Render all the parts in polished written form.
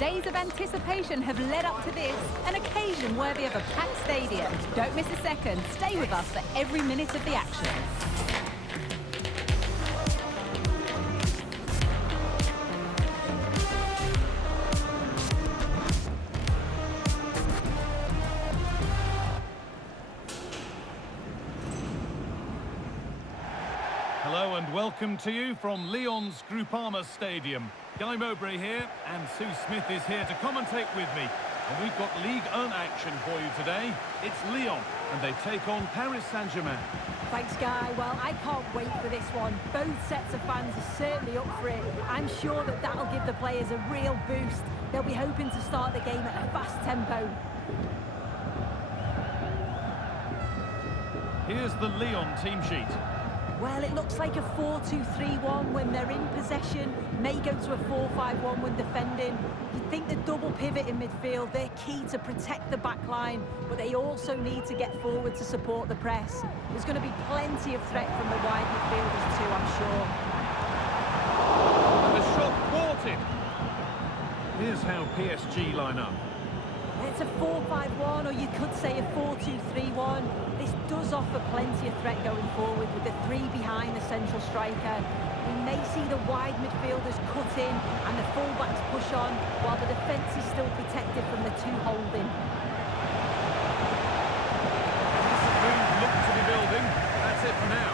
Days of anticipation have led up to this, an occasion worthy of a packed stadium. Don't miss a second. Stay with us for every minute of the action. Hello and welcome to you from Lyon's Groupama Stadium. Guy Mowbray here, and Sue Smith is here to commentate with me. And we've got Ligue 1 action for you today. It's Lyon, and they take on Paris Saint-Germain. Thanks, Guy. Well, I can't wait for this one. Both sets of fans are certainly up for it. I'm sure that that'll give the players a real boost. They'll be hoping to start the game at a fast tempo. Here's the Lyon team sheet. Well, it looks like a 4-2-3-1 when they're in possession. May go to a 4-5-1 when defending. You'd think the double pivot in midfield, they're key to protect the back line, but they also need to get forward to support the press. There's going to be plenty of threat from the wide midfielders too, I'm sure. And the shot thwarted. Here's how PSG line up. It's a 4-5-1, or you could say a 4-2-3-1. This does offer plenty of threat going forward with the three behind the central striker. We may see the wide midfielders cut in and the fullbacks push on, while the defence is still protected from the two holding. Move look to be building. That's it for now.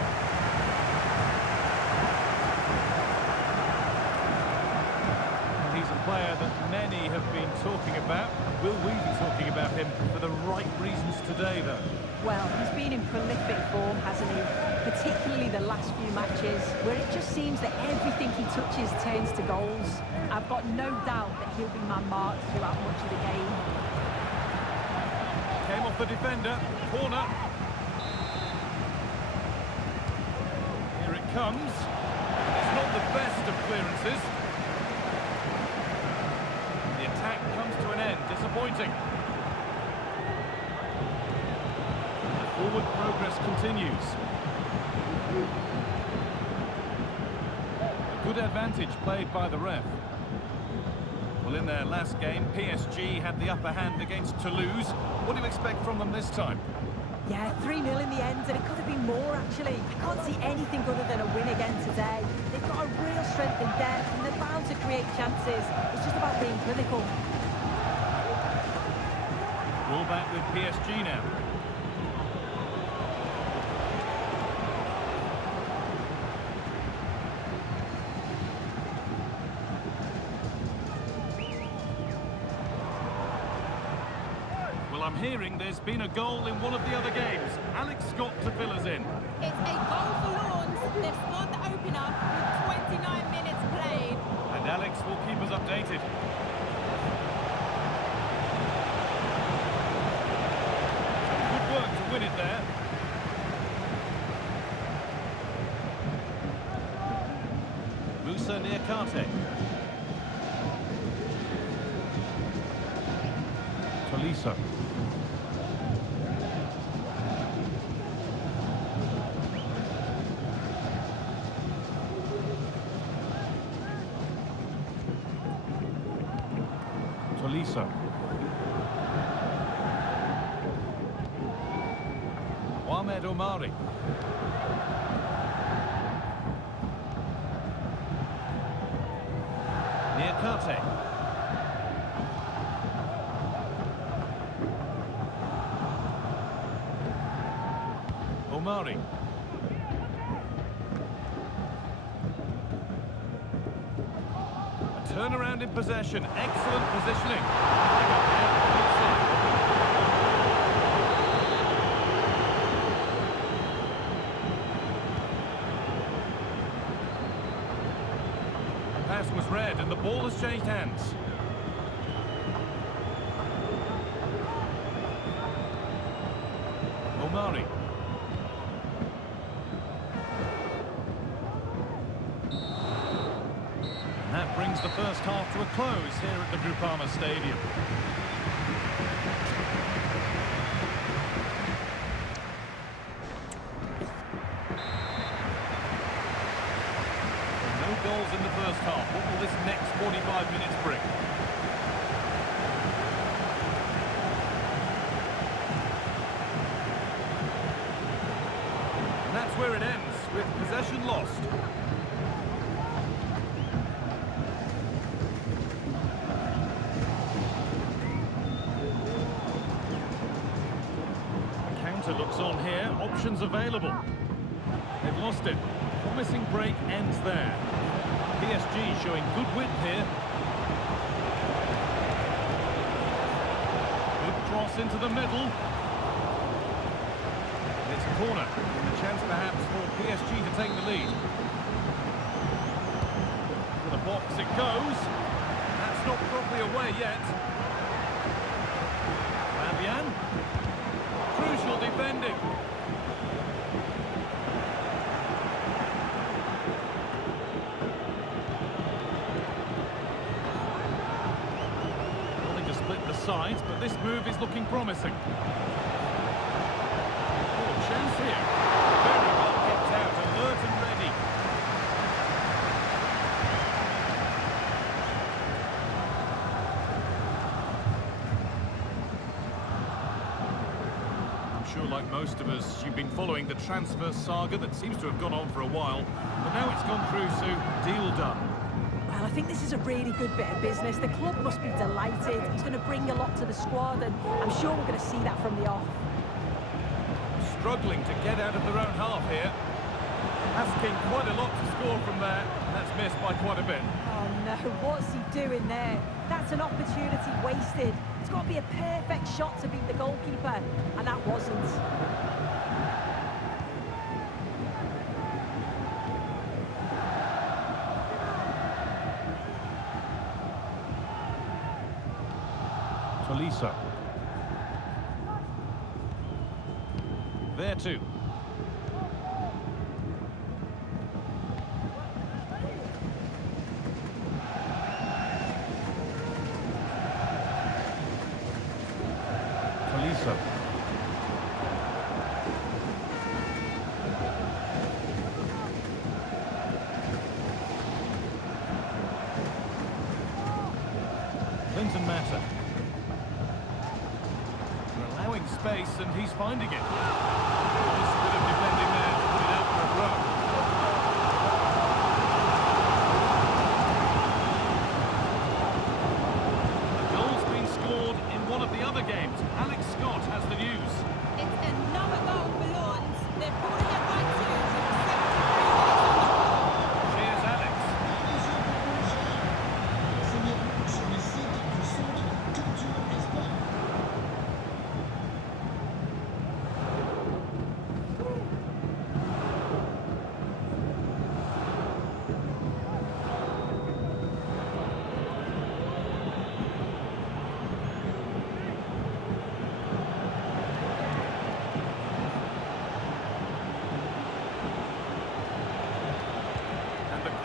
He's a player that many have been talking about. Will we be talking about him for the right reasons today, though? Well, he's been in prolific form, hasn't he? Particularly the last few matches, where it just seems that everything he touches turns to goals. I've got no doubt that he'll be man-marked throughout much of the game. Came off the defender. Corner. Here it comes. It's not the best of clearances. The attack comes to an end. Disappointing. Forward progress continues. A good advantage played by the ref. Well, in their last game, PSG had the upper hand against Toulouse. What do you expect from them this time? Yeah, 3-0 in the end, and it could have been more, actually. I can't see anything other than a win again today. They've got a real strength in depth, and they're bound to create chances. It's just about being clinical. Ball back with PSG now. I'm hearing there's been a goal in one of the other games. Alex Scott to fill us in. It's a goal for Lawns. They've scored the opener with 29 minutes played. And Alex will keep us updated. Good work to win it there. Moussa Niakate. Tolisso. Tolisso. Mohamed Omari. Niakate. Omari. A turnaround in possession. Excellent positioning. The pass was read and the ball has changed hands. Omari. And that brings the first half to a close here at the Groupama Stadium. No goals in the first half. What will this next 45 minutes bring? And that's where it ends, with possession lost. The counter looks on here, options available. They've lost it. Promising break ends there. PSG showing good width here. Good cross into the middle. It's a corner. A chance perhaps for PSG to take the lead. To the box it goes. That's not properly away yet. Fabian. Crucial defending. Sides, but this move is looking promising. Oh, chance here. Very well kept out, alert and ready. I'm sure, like most of us, you've been following the transfer saga that seems to have gone on for a while, but now it's gone through, so deal done. Well, I think this is a really good bit of business. The club must be delighted. He's going to bring a lot to the squad, and I'm sure we're going to see that from the off. Struggling to get out of their own half here. Asking quite a lot to score from there. That's missed by quite a bit. Oh, no. What's he doing there? That's an opportunity wasted. It's got to be a perfect shot to beat the goalkeeper, and that wasn't. Lisa. There too. Lisa. Clinton Mata. Allowing space, and he's finding it. Just a bit of defending there to put it out for a throw. A goal's been scored in one of the other games. Alex Scott has the news. It's another goal for Lawrence. They're pulling it by two. Cheers, Alex.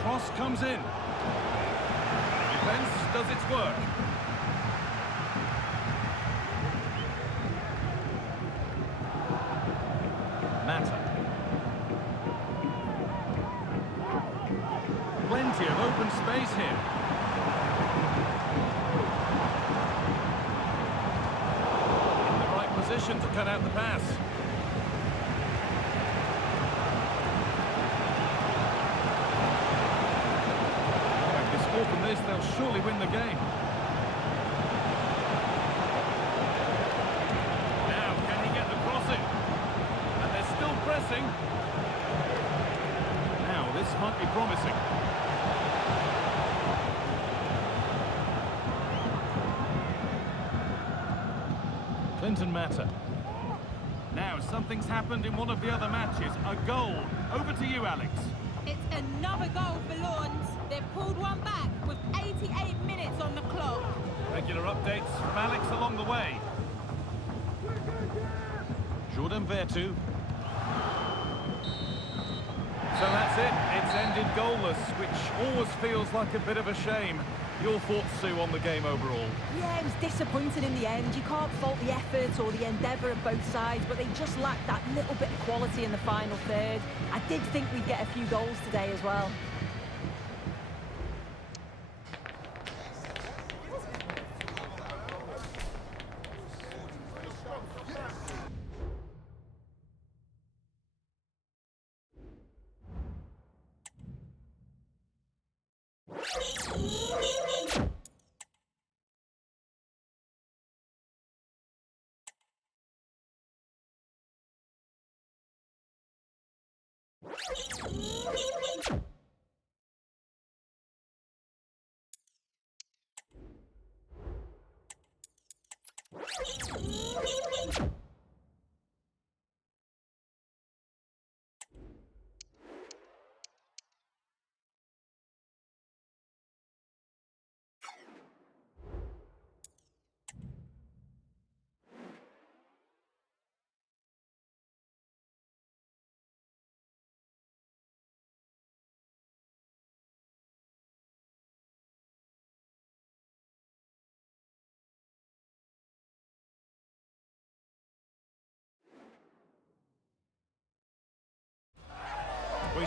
Cross comes in. Defence does its work. Mata. Plenty of open space here. In the right position to cut out the pass. From this, they'll surely win the game. Now, can he get the cross in? And they're still pressing. Now, this might be promising. Clinton Mata. Now, something's happened in one of the other matches. A goal. Over to you, Alex. It's another goal for Lawrence. They've pulled one back with 88 minutes on the clock. Regular updates from Alex along the way. Jordan Vertu. So that's it. It's ended goalless, which always feels like a bit of a shame. Your thoughts, Sue, on the game overall? Yeah, it was disappointing in the end. You can't fault the effort or the endeavour of both sides, but they just lacked that little bit of quality in the final third. I did think we'd get a few goals today as well.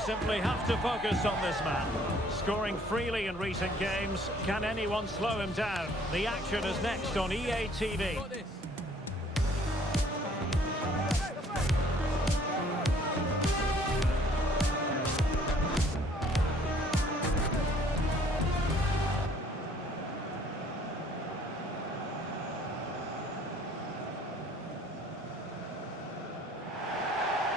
simply have to focus on this man. Scoring freely in recent games, can anyone slow him down? The action is next on EA TV.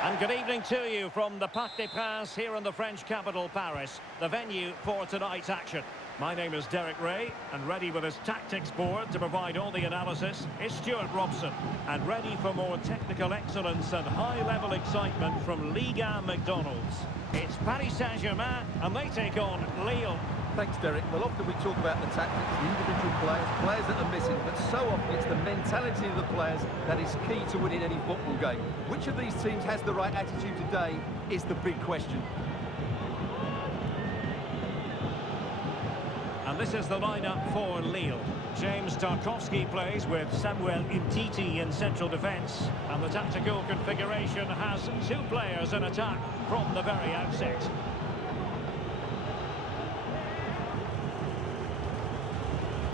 And good evening to you from the Parc des Princes here in the French capital, Paris, the venue for tonight's action. My name is Derek Ray, and ready with his tactics board to provide all the analysis is Stuart Robson. And ready for more technical excellence and high-level excitement from Liga McDonald's. It's Paris Saint-Germain, and they take on Lille. Thanks, Derek. Well, often we talk about the tactics, the individual players that are missing, but so often it's the mentality of the players that is key to winning any football game. Which of these teams has the right attitude today is the big question. And this is the lineup for Lille. James Tarkowski plays with Samuel Umtiti in central defence. And the tactical configuration has two players in attack from the very outset.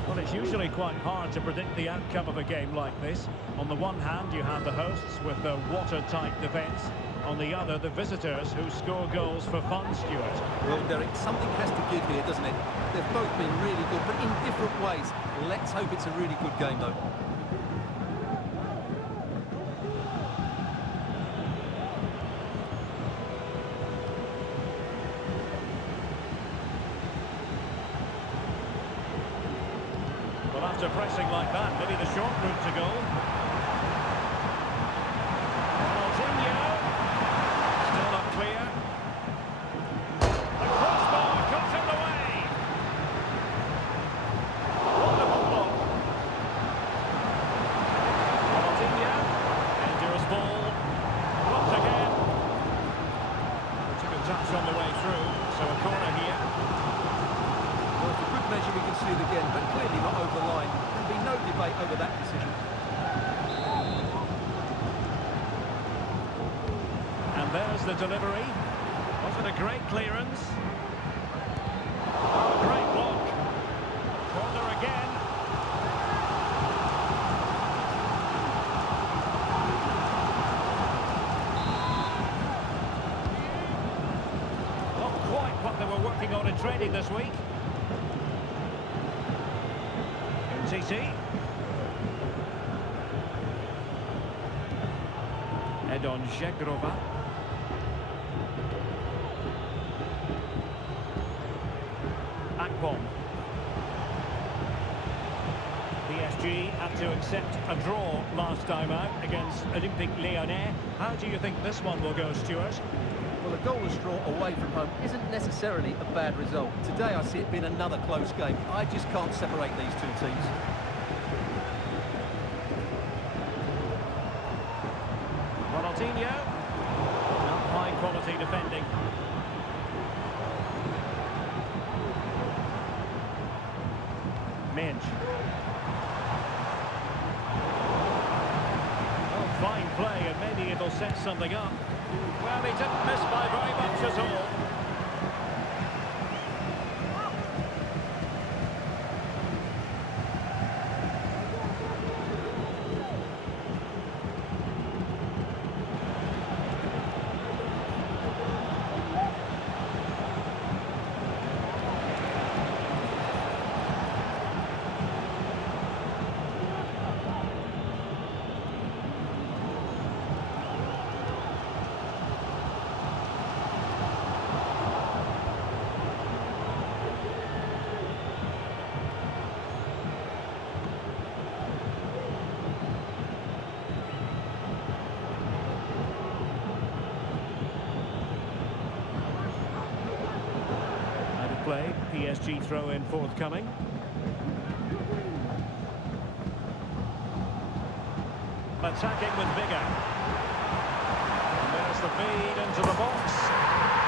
Well, it's usually quite hard to predict the outcome of a game like this. On the one hand, you have the hosts with the watertight defence. On the other, the visitors who score goals for fun, Stuart. Well, Derek, something has to give here, doesn't it? They've both been really good, but in different ways. Let's hope it's a really good game, though. Well, after pressing like that, maybe the short route to goal. Ronaldinho. Still not clear. The crossbar got in the way. Wonderful block. Ronaldinho. Dangerous ball. Blocked again. Took a touch on the way through. So a corner here. Well, for good measure, we can see it again, but clearly not over the line. There'll be no debate over that decision. And there's the delivery. Was it a great clearance? Oh, great block. Corner again. Not quite what they were working on in training this week. Umtiti. Edon Žegrova. Akpom. PSG had to accept a draw last time out against Olympique Lyonnais. How do you think this one will go, Stuart? Well, a goalless draw away from home isn't necessarily a bad result. Today I see it being another close game. I just can't separate these two teams. Ronaldinho. Not high quality defending. Minge. Oh, fine play, and maybe it'll set something up. Well, he didn't miss by very much at all. Play, PSG throw-in forthcoming. Attacking with vigour. And there's the feed into the box.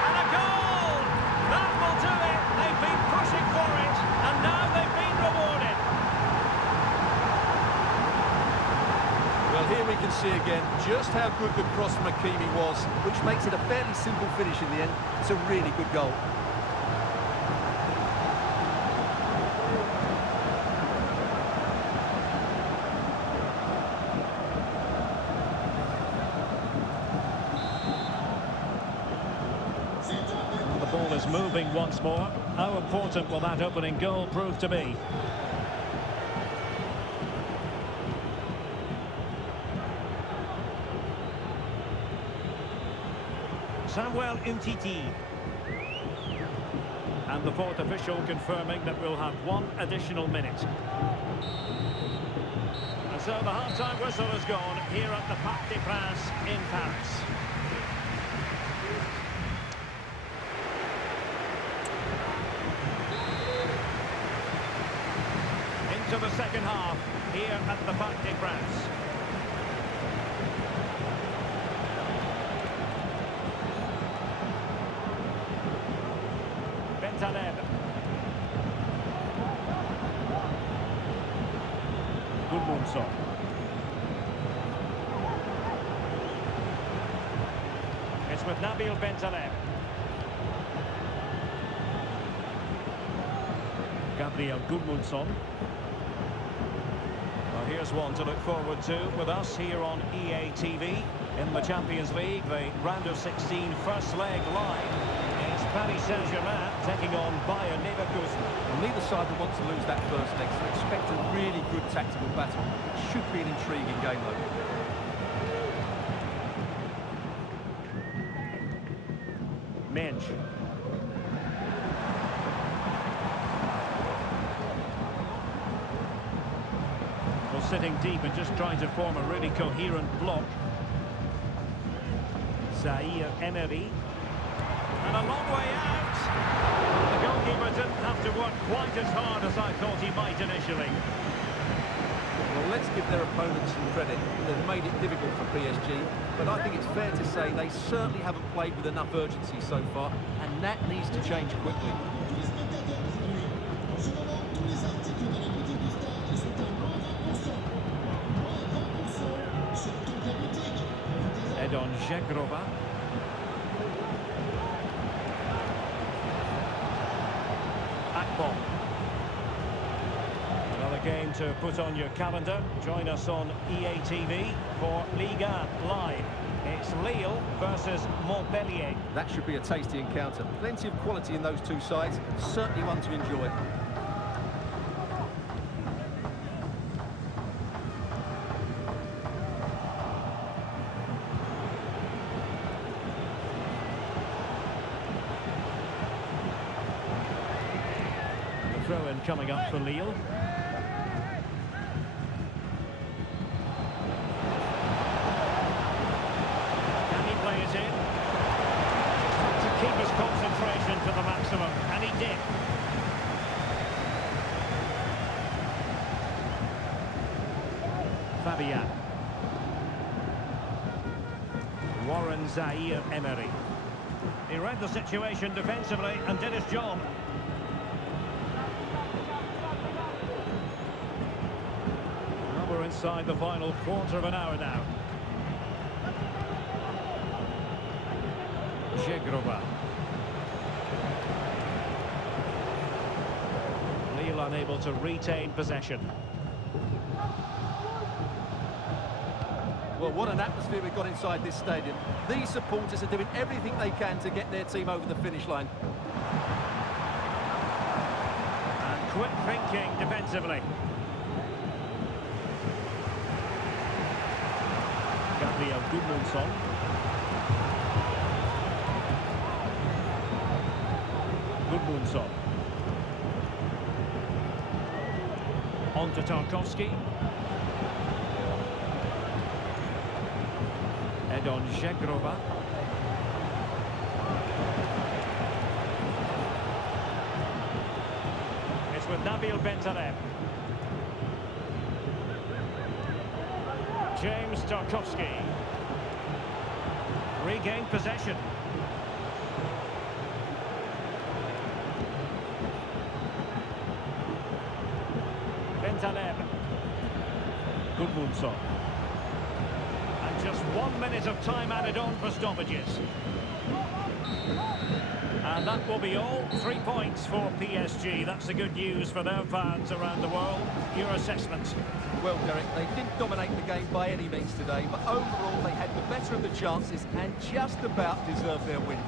And a goal! That will do it! They've been pushing for it, and now they've been rewarded. Well, here we can can see again just how good the cross from Hakimi was, which makes it a fairly simple finish in the end. It's a really good goal. The ball is moving once more. How important will that opening goal prove to be? Samuel Umtiti. And the fourth official confirming that we'll have one additional minute. And so the half-time whistle has gone here at the Parc des Princes in Paris. Into the second half here at the Parc des Princes. Gudmundsson. It's with Nabil Bentaleb. Gabriel Gudmundsson. Well, here's one to look forward to with us here on EA TV in the Champions League, the round of 16 first leg live. It's Paris Saint-Germain taking on Bayern Leverkusen. Well, neither side will want to lose that first leg, so expect a really good tactical battle. It should be an intriguing game, though. Mensch. Well, sitting deep and just trying to form a really coherent block. Zaire Emery. And a long way out. The goalkeeper didn't have to work quite as hard as I thought he might initially. Well, let's give their opponents some credit. They've made it difficult for PSG, but I think it's fair to say they certainly haven't played with enough urgency so far, and that needs to change quickly. Edon Žegrova. Akpom. Another game to put on your calendar. Join us on EA TV for Liga Live. It's Lille versus Montpellier. That should be a tasty encounter. Plenty of quality in those two sides. Certainly one to enjoy. Throw-in coming up for Lille. Can he play it in? To keep his concentration to the maximum, and he did. Fabian. Warren Zaire Emery. He read the situation defensively and did his job. We're inside the final quarter of an hour now. Žegrova. Lille unable to retain possession. Well, what an atmosphere we've got inside this stadium. These supporters are doing everything they can to get their team over the finish line. And quick thinking defensively. Gabriel Gudmundsson. Gudmundsson. On to Tarkowski. Edon Žegrova. It's with Nabil Bentaleb. James Tarkowski. Regained possession. Bentaleb. Gudmundsson. 1 minute of time added on for stoppages. And that will be all. 3 points for PSG. That's the good news for their fans around the world. Your assessment? Well, Derek, they didn't dominate the game by any means today, but overall they had the better of the chances and just about deserved their win.